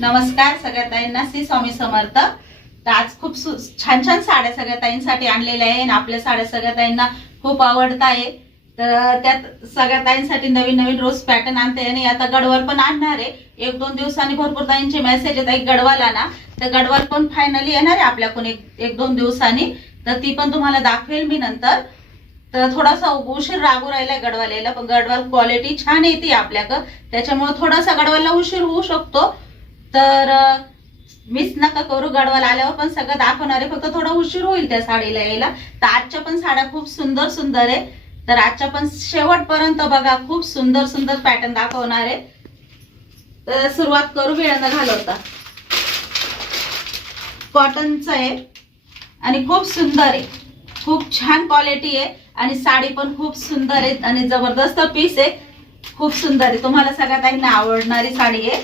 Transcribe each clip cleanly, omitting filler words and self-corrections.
नमस्कार सगळ्या ताईंना, श्री स्वामी समर्थ। तर आज खूप छान छान साड्या सगळ्या ताईंसाठी आणलेल्या आहे आणि आपल्या साड्या सगळ्या ताईंना खूप आवडत आहे। तर त्यात सगळ्या ताईंसाठी नवीन नवीन रोज पॅटर्न आणते आणि आता गडवाल पण आणणार आहे। एक दोन दिवसांनी भरपूर ताईंचे मेसेज येत आहे गडवाला ना, तर गडवाल पण फायनली येणार आहे आपल्याकडून एक दोन दिवसांनी। तर ती पण तुम्हाला दाखवेल मी नंतर। तर थोडासा उशीर लागू राहिलाय गडवाल यायला, पण गडवाल क्वालिटी छान येते आपल्याकडे, त्याच्यामुळे थोडासा गडवालला उशीर होऊ शकतो। तर मिस नका करू, गडवाल आल्यावर पण सगळं दाखवणार आहे, फक्त थोडा उशीर होईल त्या साडीला यायला। तर आजच्या पण साड्या खूप सुंदर सुंदर आहे, तर आजच्या पण शेवटपर्यंत बघा, खूप सुंदर सुंदर पॅटर्न दाखवणार आहे। तर सुरुवात करू वेळ न घालवता। कॉटनचं आहे आणि खूप सुंदर आहे, खूप छान क्वालिटी आहे आणि साडी पण खूप सुंदर आहे आणि जबरदस्त पीस आहे, खूप सुंदर आहे, तुम्हाला सगळ्या ताईंना आवडणारी साडी आहे।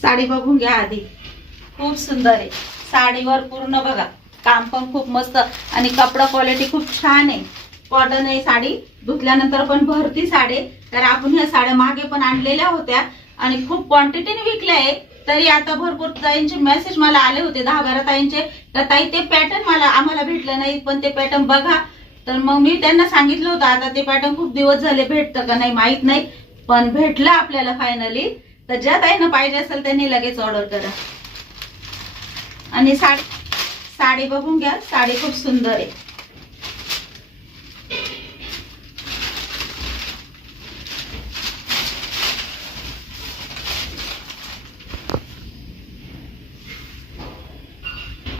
साडी बघून घ्या आधी, खूप सुंदर आहे। साडीवर पूर्ण बघा काम पण खूप मस्त आणि कपडा क्वालिटी खूप छान आहे। कॉटन आहे साडी, धुतल्यानंतर पण भरती साडी। तर आपण ह्या साड्या मागे पण आणलेल्या होत्या आणि खूप क्वांटिटीने विकल्या आहे। तरी आता भरपूर ताईंचे मेसेज मला आले होते, 10-12 ताईंचे, तर ताई ते पॅटर्न आम्हाला भेटलं नाही, पण ते पॅटर्न बघा। तर मग मी त्यांना सांगितलं होतं, आता ते पॅटर्न खूप दिवस झाले भेटतं का नाही माहित नाही, पण भेटलं आपल्याला फायनली। तर ज्या ताईंना पाहिजे असेल त्यांनी लगेच ऑर्डर करा। आणि साडी बघून घ्या, साडी खूप सुंदर आहे।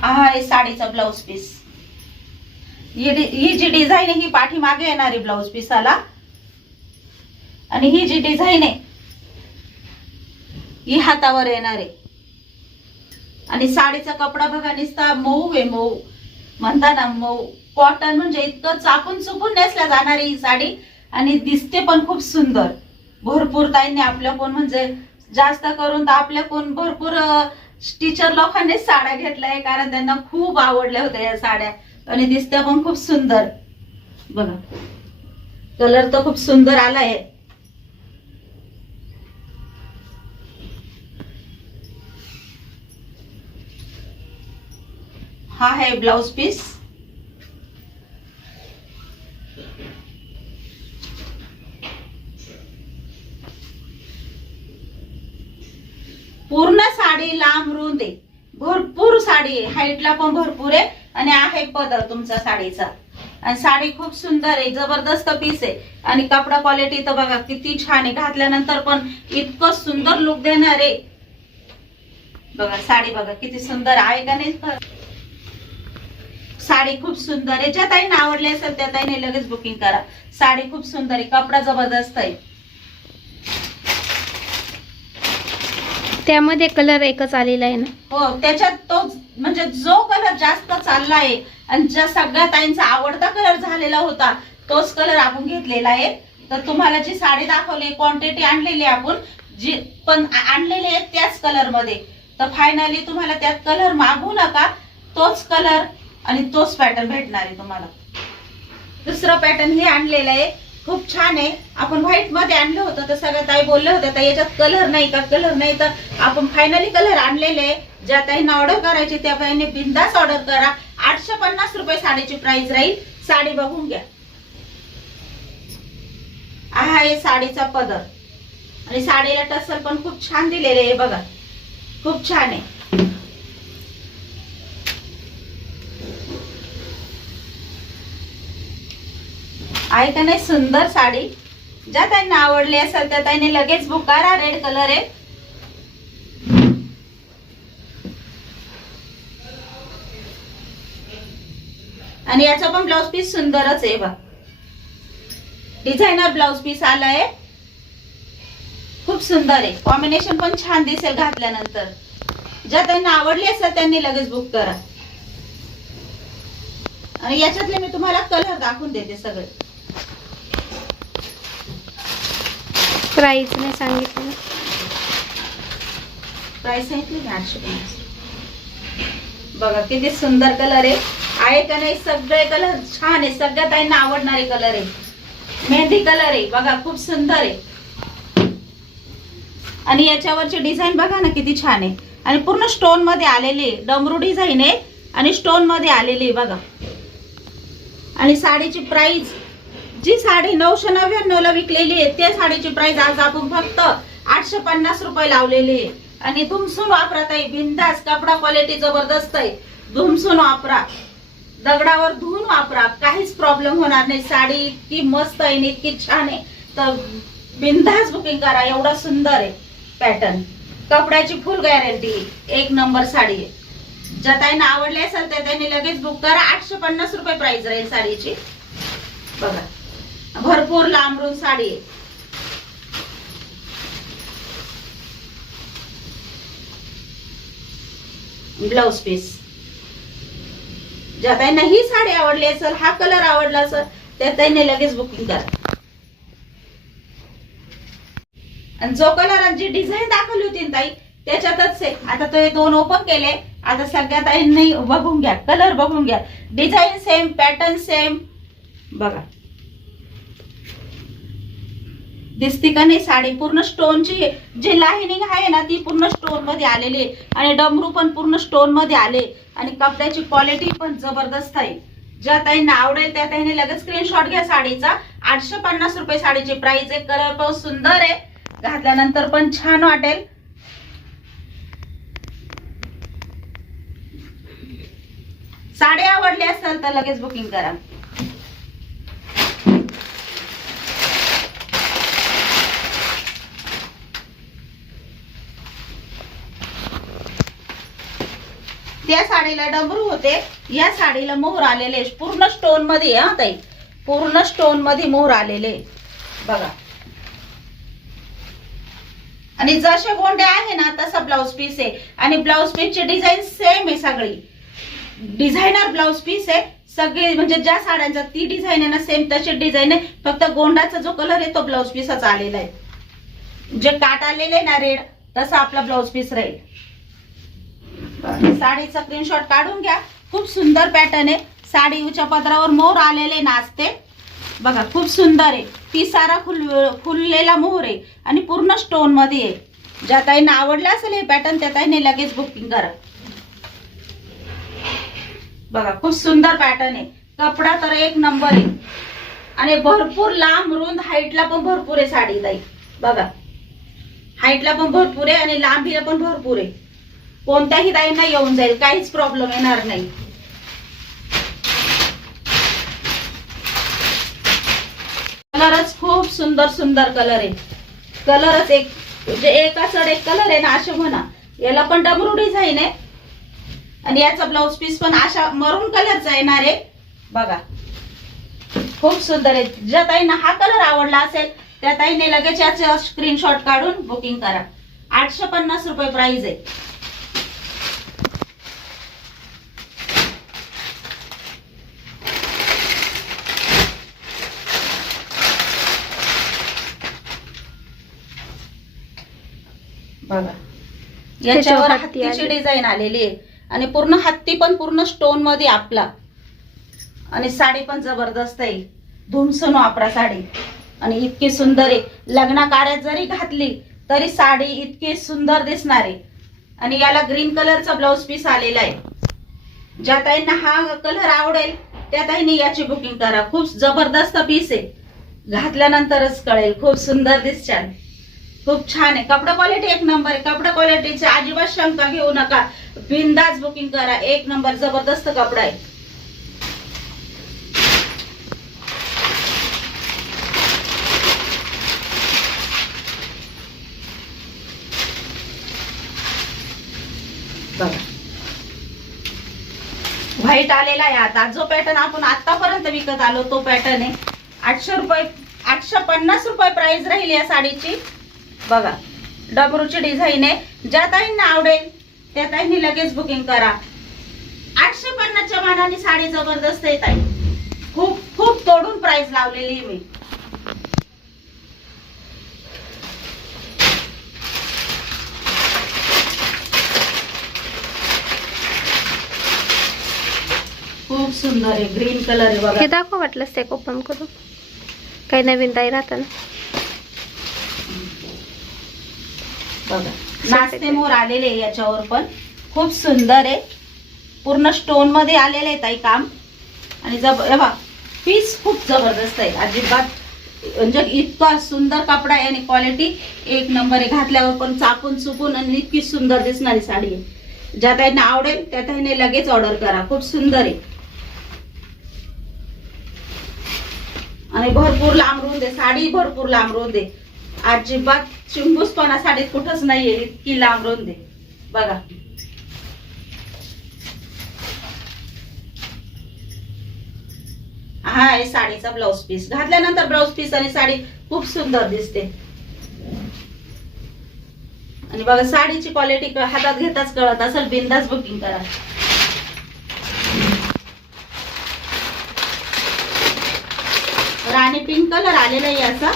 हा आहे साडीचा ब्लाउज पीस। ही जी डिझाईन आहे ही पाठीमागे येणारी ब्लाउज पीसाला, आणि ही जी डिझाईन आहे ही हातावर येणार आहे। आणि साडीचा कपडा बघा, नुसता मऊ आहे, मऊ म्हणता ना, मऊ कॉटन, म्हणजे इतकं चापून चुपून नेसल्या जाणारी ही साडी आणि दिसते पण खूप सुंदर। भरपूर ताईंनी आपल्या कोण म्हणजे जास्त करून तर आपल्या कोण भरपूर टीचर लोकांनी साड्या घेतल्या, कारण त्यांना खूप आवडल्या होत्या या साड्या आणि दिसत्या पण खूप सुंदर। बघा कलर तर खूप सुंदर आलाय। हा है ब्लाउज पीस। पूर्ण साडी लांब रुंद आहे, भरपूर साडी आहे, हाईटला पण भरपूर आहे आणि आहे पदर तुमचा साडीचा। आणि साडी खूप सुंदर आहे, जबरदस्त पीस आहे आणि कपडा क्वालिटी तर बघा किती छान आहे, घातल्यानंतर पण इतकं सुंदर लुक देणार आहे। बघा साडी बघा किती सुंदर आहे का नाही। साडी खूप सुंदर आहे, ज्या ताईंना आवडली असेल त्या ताईंनी लगेच बुकिंग करा। साडी खूप सुंदर आहे, कपडा जबरदस्त आहे। त्यामध्ये कलर एकच आलेला आहे ना? हो, त्याच्यात तो म्हणजे जो कलर जास्त चालला आहे आणि ज्या सगळ्या ताईंचा आवडता कलर झालेला होता तोच कलर आपण घेतलेला आहे। तर तुम्हाला जी साडी दाखवली, क्वांटिटी आणलेली आपण जी पण आणलेली आहे त्याच कलर मध्ये, तर फायनली तुम्हाला त्यात कलर मागू नका, तोच कलर आणि तोच पॅटर्न भेटणार आहे तुम्हाला। दुसरा पॅटर्न हे आणलेलं आहे, खूप छान आहे। आपण व्हाईट मध्ये आणलं होतं तर सगळ्या ताई बोलल्या होत्या तर याच्यात कलर नाही का, कलर नाही, तर आपण फायनली कलर आणलेले आहे। ज्या ताईंना ऑर्डर करायची त्या ताईंनी बिंदास ऑर्डर करा। 850 रुपये साडीची प्राइस राहील। साडी बघून घ्या, हा आहे साडीचा पदर आणि साडीला टसल पण खूप छान दिलेले आहे, बघा खूप छान आहे। आहे का नाही सुंदर साडी? ज्या ताईंना आवडली असेल त्या ताईंनी लगेच बुक करा। रेड कलर आहे आणि याचा पण ब्लाउज पीस सुंदरच आहे, बघ डिझायनर ब्लाउज पीस आलाय, खूप सुंदर आहे, कॉम्बिनेशन पण छान दिसेल घातल्यानंतर। ज्या ताईंना आवडली असेल त्यांनी लगेच बुक करा। आणि याच्यातले मी तुम्हाला कलर दाखवून देते सगळे। प्राइस नाही सांगितलं, प्राइस सांगितली 850। बघा किती सुंदर कलर आहे आहे का नाही, सगळे कलर छान आहे, सगळ्या ताईंना आवडणारे कलर आहे. मेहंदी कलर आहे बघा, खूप सुंदर आहे. आणि याच्यावरची डिझाईन बघा ना किती छान आहे. आणि पूर्ण स्टोन मध्ये आलेली आहे, डमरू डिझाईन आहे आणि स्टोन मध्ये आलेली आहे बघा. आणि साडीची प्राइस, जी साडी 999 ला विकलेली आहे त्या साडीची प्राइस आज आपण फक्त 850 रुपये लावलेली आहे. आणि धुमसून वापरा ताई, बिंदास. कपडा क्वालिटी जबरदस्त आहे, धुमसून वापरा, दगडावर धुवून वापरा, काहीच प्रॉब्लेम होणार नाही. साडी इतकी मस्त आहे, इतकी छान आहे, तर बिंदास बुकिंग करा. एवढा सुंदर आहे पॅटर्न, कपड्याची फुल गॅरंटी, एक नंबर साडी आहे. ज्या ताईंना आवडली असेल त्या त्यांनी लगेच बुक करा. 850 रुपये प्राइस राहील साडीची बघा. भरपूर लांबरून साडी आहे. ब्लाउज पीस, ज्या ताईंना ही साडी आवडली असेल, हा कलर आवडला असेल, त्या ताईंनी लगेच बुकिंग करा. आणि जो कलर जी डिझाईन दाखवली होती ना ताई त्याच्यातच आहे. आता तो हे 2 ओपन केले. आता सगळ्या ताईंनी बघून घ्या, कलर बघून घ्या, डिझाईन सेम, पॅटर्न सेम बघा. दिसती का नाही साडी? पूर्ण स्टोनची जी लाइनिंग आहे ना ती पूर्ण स्टोन मध्ये आलेली आहे. आणि डमरू पण पूर्ण स्टोन मध्ये आले. आणि कपड्याची क्वालिटी पण जबरदस्त आहे. ज्या ताईंना आवडेल त्या ताईंनी लगेच स्क्रीनशॉट घ्या साडीचा. 850 रुपये साडीची प्राइस आहे. कलर पण सुंदर आहे, घातल्यानंतर पण छान वाटेल. साडी आवडली असेल तर लगेच बुकिंग करा. त्या साडीला डमरू होते, या साडीला मोहर आलेले, पूर्ण स्टोन मध्ये. हा ताई, पूर्ण स्टोन मध्ये मोहर आलेले बघा. आणि जसे गोंडे आहे ना तसा ब्लाउज पीस आहे. आणि ब्लाउज पीसची डिझाईन सेम आहे, सगळी डिझायनर ब्लाउज पीस आहे. सगळे म्हणजे ज्या साड्यांचा ती डिझाईन आहे ना सेम तशी डिझाईन आहे. फक्त गोंडाचा जो कलर आहे तो ब्लाउज पीसच आलेला आहे. जे काट आलेले ना रेड, तसा आपला ब्लाउज पीस राहील. साडीचा स्क्रीनशॉट काढून घ्या. खूप सुंदर पॅटर्न आहे. साडी उच्या पदरावर मोर आलेले नाचते बघा, खूप सुंदर आहे. ती सारा फुललेला मोर आहे आणि पूर्ण स्टोन मध्ये आहे. ज्या ताईंना आवडला असेल हे पॅटर्न त्या ताईंनी लगेच बुकिंग करा बघा. खूप सुंदर पॅटर्न आहे. कपडा तर एक नंबर आहे. आणि भरपूर लांब रुंद, हाईटला पण भरपूर आहे साडी ताई बघा. हाईटला पण भरपूर आहे आणि लांबीला पण भरपूर आहे. कोणत्याही ताईंना येऊन जाईल, काहीच प्रॉब्लेम येणार नाही. कलरच खूप सुंदर सुंदर कलर आहे. कलरच एक म्हणजे एकाचड एक कलर आहे ना असे म्हणा. याला पण डमरू डिझाईन आहे. आणि याचा ब्लाउज पीस पण अशा मरून कलरचा येणार आहे बघा. खूप सुंदर आहे. ज्या ताईंना हा कलर आवडला असेल त्या ताईने लगेच याचा स्क्रीनशॉट काढून बुकिंग करा. 850 रुपये प्राइस आहे. बघा, याच्यावर हत्तीची डिझाईन आलेली आहे. आणि पूर्ण हत्ती पण पूर्ण स्टोन मध्ये आपला. आणि साडी पण जबरदस्त आहे, धुमसून वापरा साडी. आणि इतकी सुंदर आहे, लग्न कार्यात जरी घातली तरी साडी इतकी सुंदर दिसणार आहे. आणि याला ग्रीन कलरचा ब्लाउज पीस आलेला आहे. ज्या ताईंना हा कलर आवडेल त्या ताईंनी याची बुकिंग करा. खूप जबरदस्त पीस आहे, घातल्यानंतरच कळेल. खूप सुंदर दिसणार, खूप छान आहे. कपडा क्वालिटी एक नंबर आहे. कपडा क्वालिटीची अजिबात शंका घेऊ नका, बिंदास बुकिंग करा. एक नंबर जबरदस्त कपडा आहे. बघा, व्हाईट आलेला आहे. आता जो पॅटर्न आपण आतापर्यंत विकत आलो तो पॅटर्न आहे. 800 रुपये, 850 रुपये प्राइस राहील या साडीची बघा. डबरूची डिझाईन आहे. ज्या ताईंना आवडेल त्या ताईंनी लगेच बुकिंग करा. 850च्या मानाने साडी जबरदस्त येत आहे. खूप खूप तोडून प्राइस लावलेली मी. खूप सुंदर आहे, ग्रीन कलर आहे हे बघा. दाखव वाटलंच ते ओपन करून, काही नवीन ताई राहतं ना. बघा नाचते मोर आलेले आहे याच्यावर पण, खूप सुंदर आहे. पूर्ण स्टोन मध्ये आलेले आहे ताई काम. आणि बघा पीस खूप जबरदस्त आहे, अजिबात म्हणजे इतका सुंदर कपडा आहे आणि क्वालिटी एक नंबर आहे. घातल्यावर पण चापून चुकून आणि इतकी सुंदर दिसणारी साडी आहे. ज्या ताईंना आवडेल त्या ताईने लगेच ऑर्डर करा, खूप सुंदर आहे. आणि भरपूर लांब रुंद आहे साडी, भरपूर लांब रुंद आहे. अजिबात चिंबूसपणा साडीत कुठंच नाहीये, इतकी लांब रुंद आहे बघा. हा आहे साडीचा ब्लाउज पीस. घातल्यानंतर ब्लाउज पीस आणि साडी खूप सुंदर दिसते. आणि बघा साडीची क्वालिटी हातात घेताच कळत असेल. बिंदास बुकिंग करा. राणी पिंक कलर आलेला आहे याचा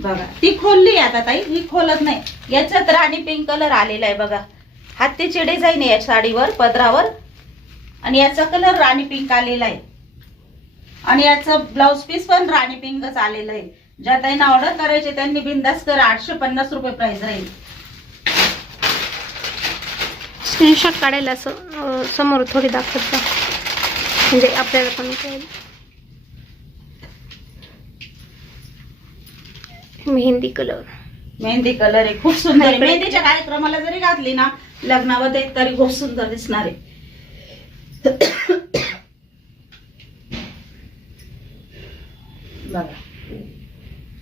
बघा. ती खोलली आता ताई, ही खोलत नाही. याच्यात राणी पिंक कलर आलेला आहे बघा. हातीची डिझाईन आहे या साडीवर, पदरावर. आणि याचा कलर राणी पिंक आलेला आहे. आणि याचा ब्लाउज पीस पण राणी पिंकच आलेला आहे. ज्या ताईंना ऑर्डर करायचे त्यांनी बिंदास करा. 850 रुपये प्राइस राहील. स्क्रीनशॉट काढायला असं समोर थोडी दाखवत जा, म्हणजे आपल्याला पण कळेल. मेहंदी कलर, मेहंदी कलर आहे, खूप सुंदर आहे. मेहंदीच्या कार्यक्रमाला जरी घातली ना लग्नामध्ये तरी खूप सुंदर दिसणार आहे. बघा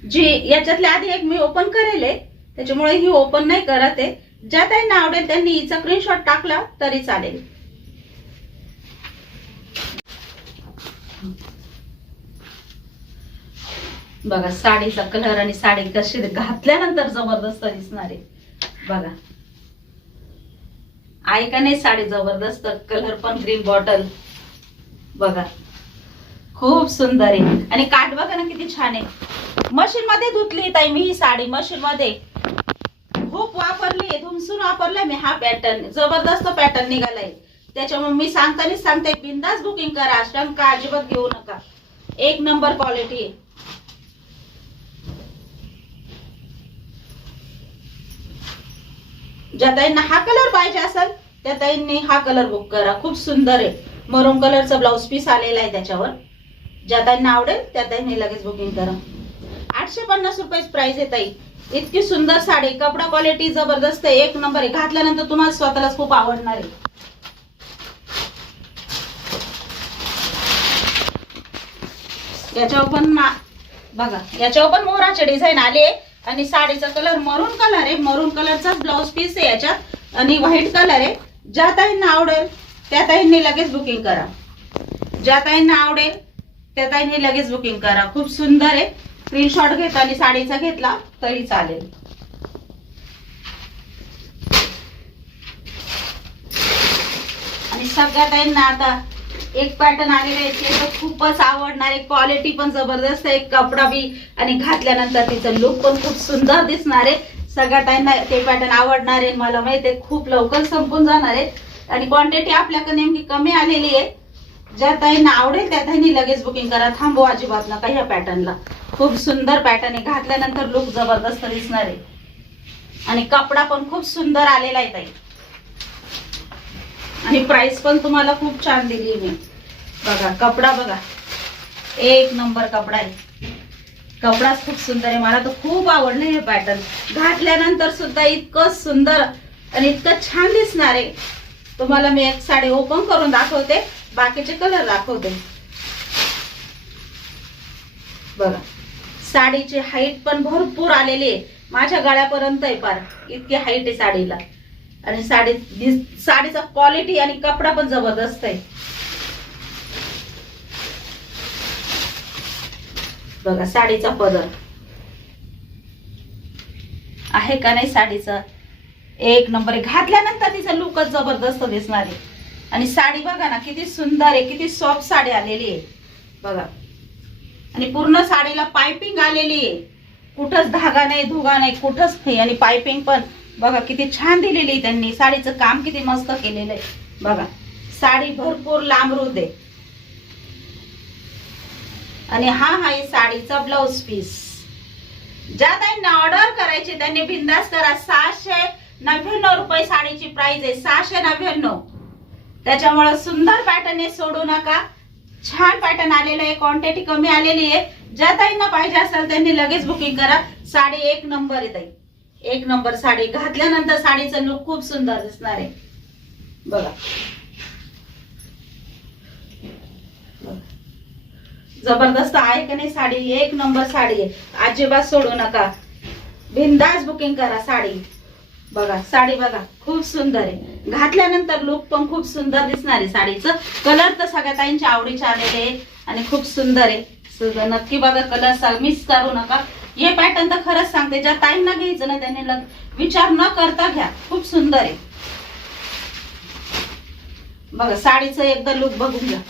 जी याच्यातल्या आधी एक मी ओपन करेल आहे, त्याच्यामुळे ही ओपन नाही करत आहे. ज्या ताईंना आवडेल त्यांनी हिचा स्क्रीनशॉट टाकला तरी चालेल. बघा साडीचा कलर आणि साडी कशी घातल्यानंतर जबरदस्त दिसणार आहे बघा. आहे का नाही साडी जबरदस्त. कलर पण ग्रीन बॉटल बघा, खूप सुंदर आहे. आणि काठ बघा ना किती छान आहे. मशीन मध्ये धुतली ताई मी ही साडी, मशीन मध्ये खूप वापरली, धुमसून वापरलाय मी. हा पॅटर्न जबरदस्त पॅटर्न निघालाय. त्याच्यामुळे मी सांगतानाच सांगते बिंदास बुकिंग करा, शंका अजिबात घेऊ नका. एक नंबर क्वालिटी आहे. ज्या ताईंना हा कलर पाहिजे असेल त्या ताईंनी हा कलर बुक करा. खूप सुंदर आहे. मरून कलरचा ब्लाउज पीस आलेला आहे त्याच्यावर. ज्या ताईंना आवडेल त्या ताईंनी लगेच बुकिंग करा. 850 रुपये प्राइस आहे ताई. इतकी सुंदर साडी, कपडा क्वालिटी जबरदस्त आहे, एक नंबर आहे. घातल्यानंतर तुम्हाला स्वतःलाच खूप आवडणार आहे. याच्यावर पण बघा, याच्यावर पण मोराचे डिझाईन आले. आणि साडीचा कलर मरून कलर आहे. मरून कलरचा ब्लाउज पीस आहे याच्यात आणि व्हाईट कलर आहे. ज्या ताईंना आवडेल त्या ताईंनी लगेच बुकिंग करा. ज्या ताईंना आवडेल त्या ताईंनी लगेच बुकिंग करा. खूप सुंदर आहे. स्क्रीनशॉट घेता आणि साडीचा घेतला तरी चालेल. आणि सगळ्या ताईंना आता एक पॅटर्न आलेले आहे ते तर खूपच आवडणार आहे. क्वालिटी पण जबरदस्त आहे, कपडा बी आणि घातल्यानंतर तिचं लुक पण खूप सुंदर दिसणार आहे. सगळ्या ताईंना ते पॅटर्न आवडणार आहे. मला माहिती आहे खूप लवकर संपून जाणार आहे आणि क्वांटिटी आपल्याकडे नेमकी कमी आलेली आहे. ज्या ताईंना आवडेल त्या ताईंनी लगेच बुकिंग करा. थांबू अजिबात नका ह्या पॅटर्नला. खूप सुंदर पॅटर्न आहे. घातल्यानंतर लुक जबरदस्त दिसणार आहे आणि कपडा पण खूप सुंदर आलेला आहे ताई. आणि प्राइस पण तुम्हाला खूप छान दिली मी बघा. कपडा बघा, एक नंबर कपडा आहे. कपडा खूप सुंदर आहे. मला तर खूप आवडलं हे पॅटर्न. घातल्यानंतर सुद्धा इतकं सुंदर आणि इतकं छान दिसणार आहे. तुम्हाला मी एक साडी ओपन करून दाखवते, बाकीचे कलर दाखवते बघा. साडीची हाईट पण भरपूर आलेली आहे. माझ्या गळ्यापर्यंत आहे पार, इतकी हाईट आहे साडीला. आणि साडीचा क्वालिटी आणि कपडा पण जबरदस्त आहे बघा. साडीचा पदर आहे का नाही साडीचा एक नंबर आहे. घातल्यानंतर तिचा लुकच जबरदस्त दिसणार आहे. आणि साडी बघा ना किती सुंदर आहे, किती सॉफ्ट साडी आलेली आहे बघा. आणि पूर्ण साडीला पाइपिंग आलेली आहे. कुठंच धागा नाही, धुगा नाही, कुठंच नाही. आणि पाइपिंग पण बघा किती छान दिलेली आहे त्यांनी. साडीचं काम किती मस्त केलेलं आहे बघा. साडी भरपूर लांबरूद आहे. आणि हा आहे साडीचा ब्लाउज पीस. ज्या ताईंना ऑर्डर करायची त्यांनी बिंदास करा. 699 रुपये साडीची प्राइस आहे. 699. त्याच्यामुळे सुंदर पॅटर्न आहे, सोडू नका. छान पॅटर्न आलेलं आहे, क्वांटिटी कमी आलेली आहे. ज्या ताईंना पाहिजे असेल त्यांनी लगेच बुकिंग करा. साडी एक नंबर आहे ताई, एक नंबर साडी. घातल्यानंतर साडीचं लुक खूप सुंदर दिसणार आहे. बघा जबरदस्त आहे का नाही साडी. एक नंबर साडी आहे, अजिबात सोडू नका. बिंदास बुकिंग करा साडी. बघा साडी बघा खूप सुंदर आहे. घातल्यानंतर लुक पण खूप सुंदर दिसणार आहे साडीचं. कलर तर सगळ्या ताईंच्या आवडीचे आलेले आहे आणि खूप सुंदर आहे. नक्की बघा, कलर मिस करू नका. हे पॅटर्न तर खरंच सांगते, ज्या ताईंना घ्यायचं ना त्यांनी विचार न करता घ्या. खूप सुंदर आहे. बघा साडीचं एकदा लुक बघून घ्या.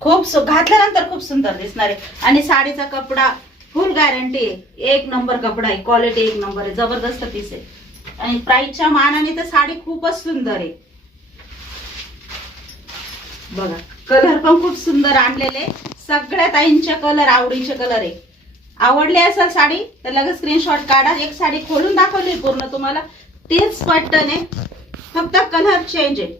खूप घातल्यानंतर खूप सुंदर दिसणार आहे. आणि साडीचा कपडा फुल गॅरंटी आहे. एक नंबर कपडा आहे, क्वालिटी एक नंबर आहे, जबरदस्त पीस आहे. आणि प्राइसच्या मानाने तर साडी खूपच सुंदर आहे. बघा कलर पण खूप सुंदर आणलेले. सगळ्या ताईंचे कलर आवडीचे कलर आहे. आवडली असेल साडी तर लगेच स्क्रीनशॉट काढा. एक साडी खोलून दाखवली पूर्ण तुम्हाला, तेच पॅटर्न आहे, फक्त कलर चेंज आहे.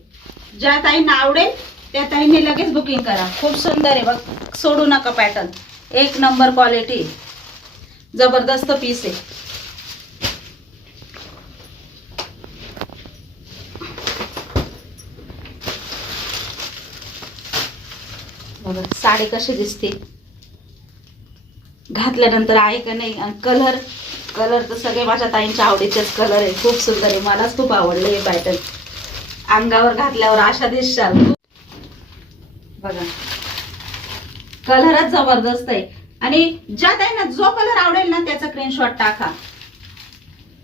ज्या ताईंना आवडेल त्या ताईंनी लगेच बुकिंग करा. खूप सुंदर आहे बघ, सोडू नका पॅटर्न. एक नंबर क्वालिटी, जबरदस्त पीस आहे. बघा साडी कशी दिसते घातल्यानंतर, आहे का नाही. आणि कलर तर सगळे माझ्या ताईंच्या आवडीचेच कलर आहे. खूप सुंदर आहे, मलाच खूप आवडले हे पॅटर्न. अंगावर घातल्यावर आशा दिसशाल. बघा कलरच जबरदस्त आहे. आणि ज्या ताईंना जो कलर आवडेल ना त्याचा स्क्रीनशॉट टाका.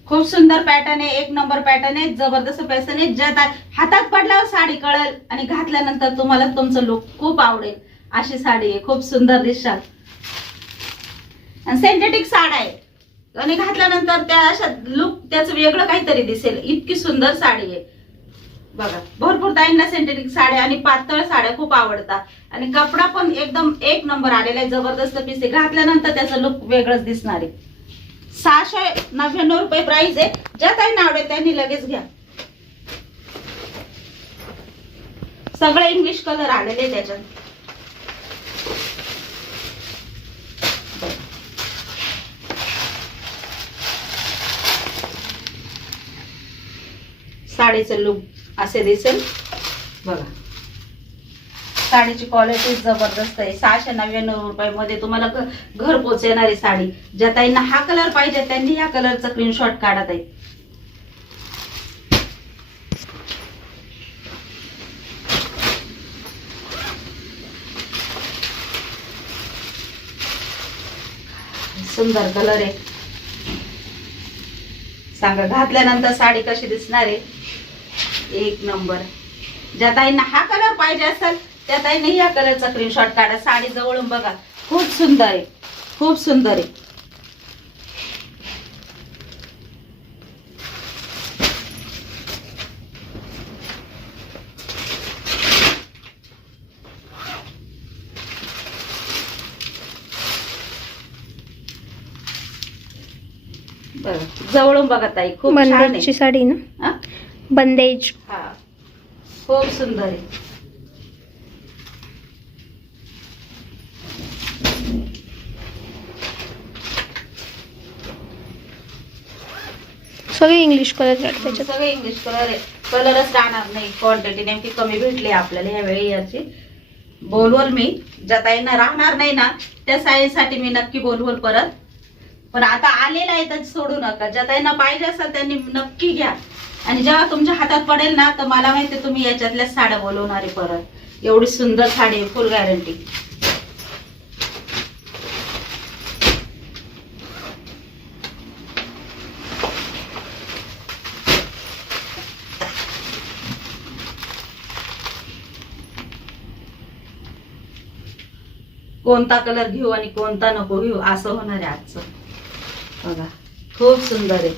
खूप सुंदर पॅटर्न आहे, एक नंबर पॅटर्न आहे, जबरदस्त पॅटर्न आहे. ज्या हातात पडल्यावर साडी कळेल आणि घातल्यानंतर तुम्हाला तुमचं लुक खूप आवडेल अशी साडी आहे. खूप सुंदर दिसशाल. आणि सिंथेटिक साडी आहे आणि घातल्यानंतर त्या अशा लुक त्याचं वेगळं काहीतरी दिसेल. इतकी सुंदर साडी आहे. बघा भरपूर ताईंना सिंथेटिक साड्या आणि पातळ साड्या खूप आवडतात. आणि कपडा पण एकदम एक नंबर आलेला आहे, जबरदस्त पीस आहे. घातल्यानंतर त्याचं लुक वेगळंच दिसणार आहे. 699 रुपये प्राइस आहे. ज्या ताईंना आवडेल त्यांनी लगेच घ्या. सगळे इंग्लिश कलर आलेले त्याच्यात. साडीचं लुक असे दिसेल. बघा साडीची क्वालिटी जबरदस्त आहे. 699 रुपयामध्ये तुम्हाला घर पोहोचणारी साडी. ज्या ताईंना हा कलर पाहिजे त्यांनी या कलरचा स्क्रीनशॉट काढत आहे. सुंदर कलर आहे. सांगा घातल्यानंतर साडी कशी दिसणार आहे. एक नंबर. ज्या ताईंना हा कलर पाहिजे असेल त्या ताईंनी या कलरचा स्क्रीनशॉट काढा. साडी जवळून बघा खूप सुंदर आहे, खूप सुंदर आहे. जवळून बघा ताई, खूप छान आहे. बंदेजची साडी ना, हा? बंदेज. हा खूप सुंदर आहे. सगळे इंग्लिश कलर त्याच्यात. सगळे इंग्लिश कलर आहे. कलरच राहणार नाही. क्वांटिटी नेमकी कमी भेटली आपल्याला ह्यावेळी याची. बोलवल मी. ज्या ताईंना राहणार नाही ना त्या साईजसाठी मी नक्की बोलवल परत. पण आता आलेला आहे तर सोडू नका. ज्या ताईंना पाहिजे असेल त्यांनी नक्की घ्या. आणि जेव्हा तुमच्या हातात पडेल ना तर मला माहिती तुम्ही याच्यातल्या साड्या बोलवणार आहे परत. एवढी सुंदर साडी आहे, फुल गॅरंटी. कोणता कलर घेऊ आणि कोणता नको घेऊ असं होणार आहे आजचं. बघा खूप सुंदर आहे,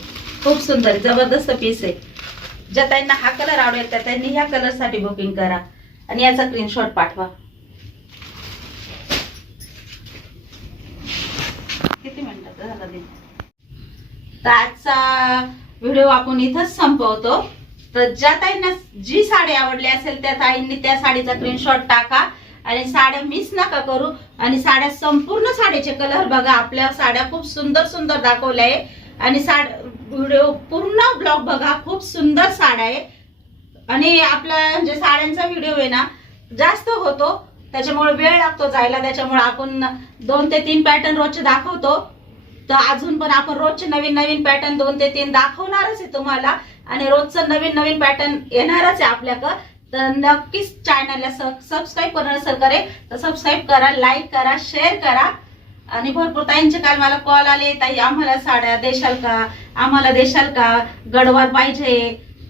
खूप सुंदर आहे, जबरदस्त पीस आहे. ज्या ताईंना हा कलर आवडेल त्या ताईंनी ह्या कलर साठी बुकिंग करा आणि याचा स्क्रीनशॉट पाठवा. किती मिनिटाचा झाला दिन? तर आजचा व्हिडिओ आपण इथंच संपवतो. तर ज्या ताईंना जी साडी आवडली असेल त्या ताईंनी त्या साडीचा स्क्रीनशॉट टाका आणि साड्या मिस नका करू. आणि साड्या संपूर्ण साडीचे कलर बघा, आपल्या साड्या खूप सुंदर सुंदर दाखवल्या आहे आणि व्हिडिओ पूर्ण ब्लॉग बघा, खूप सुंदर साड्या आहे. आणि आपला म्हणजे साड्यांचा व्हिडिओ आहे ना जास्त होतो, त्याच्यामुळे वेळ लागतो जायला, त्याच्यामुळे आपण 2 ते 3 पॅटर्न रोजचे दाखवतो. तर अजून पण आपण रोजचे नवीन नवीन पॅटर्न 2 ते 3 दाखवणारच आहे तुम्हाला आणि रोजचं नवीन नवीन पॅटर्न येणारच आहे आपल्याकडं. तर नक्कीच चॅनलला सबस्क्राईब करा नसेल करेल तर सबस्क्राईब करा, लाईक करा, शेअर करा. आणि भरपूर ताईंचे काल मला कॉल आले, ताई आम्हाला साड्या देशाल का, आम्हाला देशाल का, गडवाल पाहिजे.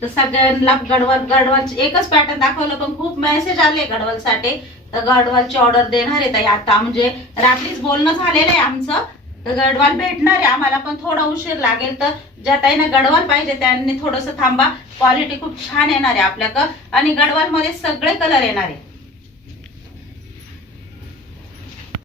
तर सगळ्यांना गडवालचे एकच पॅटर्न दाखवलं पण खूप मेसेज आले गडवालसाठी. तर गडवालची ऑर्डर देणार आहे ताई आता, म्हणजे रात्रीच बोलणं झालेलं आहे आमचं. तर गडवाल भेटणार आहे आम्हाला पण थोडा उशीर लागेल. तर ज्या ताईंना गडवाल पाहिजे त्यांनी थोडंसं थांबा, क्वालिटी खूप छान येणार आहे आपल्याकडं आणि गडवाल मध्ये सगळे कलर येणार आहे.